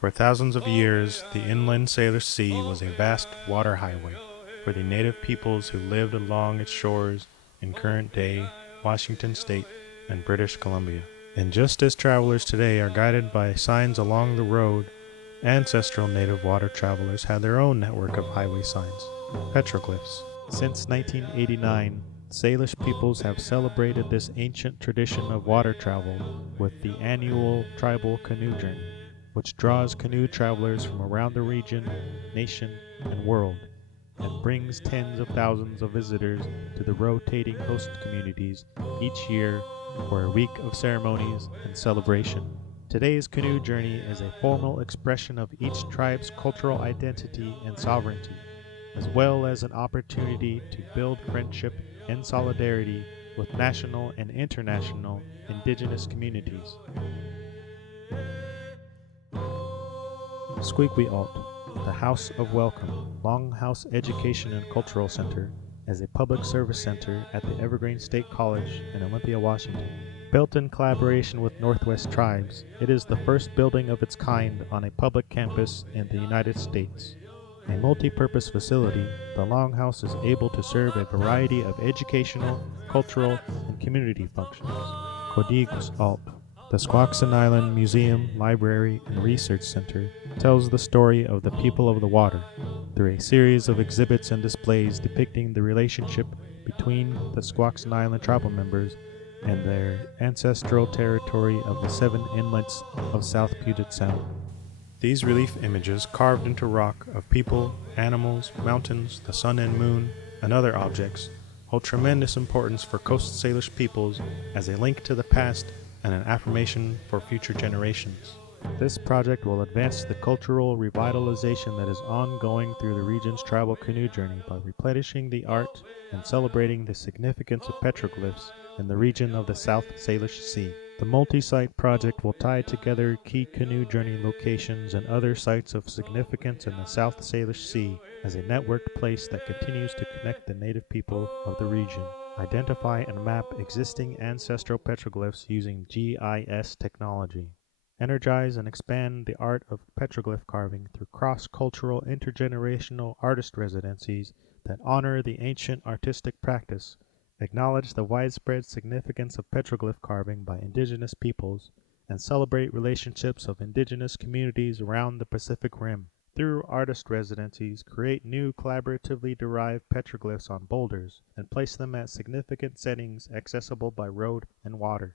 For thousands of years, the inland Salish Sea was a vast water highway for the native peoples who lived along its shores in current-day Washington State and British Columbia. And just as travelers today are guided by signs along the road, ancestral native water travelers had their own network of highway signs, petroglyphs. Since 1989, Salish peoples have celebrated this ancient tradition of water travel with the annual tribal canoe journey, which draws canoe travelers from around the region, nation, and world, and brings tens of thousands of visitors to the rotating host communities each year for a week of ceremonies and celebration. Today's canoe journey is a formal expression of each tribe's cultural identity and sovereignty, as well as an opportunity to build friendship and solidarity with national and international indigenous communities. Squeakwee-Alt, the House of Welcome, Longhouse Education and Cultural Center, is a public service center at the Evergreen State College in Olympia, Washington. Built in collaboration with Northwest tribes, it is the first building of its kind on a public campus in the United States. A multi-purpose facility, the Longhouse is able to serve a variety of educational, cultural, and community functions. Alt, the Squaxin Island Museum, Library, and Research Center tells the story of the people of the water through a series of exhibits and displays depicting the relationship between the Squaxin Island tribal members and their ancestral territory of the 7 inlets of South Puget Sound. These relief images carved into rock of people, animals, mountains, the sun and moon, and other objects hold tremendous importance for Coast Salish peoples as a link to the past and an affirmation for future generations. This project will advance the cultural revitalization that is ongoing through the region's tribal canoe journey by replenishing the art and celebrating the significance of petroglyphs in the region of the South Salish Sea. The multi-site project will tie together key canoe journey locations and other sites of significance in the South Salish Sea as a networked place that continues to connect the native people of the region. Identify and map existing ancestral petroglyphs using GIS technology. Energize and expand the art of petroglyph carving through cross-cultural intergenerational artist residencies that honor the ancient artistic practice, acknowledge the widespread significance of petroglyph carving by indigenous peoples, and celebrate relationships of indigenous communities around the Pacific Rim. Through artist residencies, create new collaboratively derived petroglyphs on boulders and place them at significant settings accessible by road and water.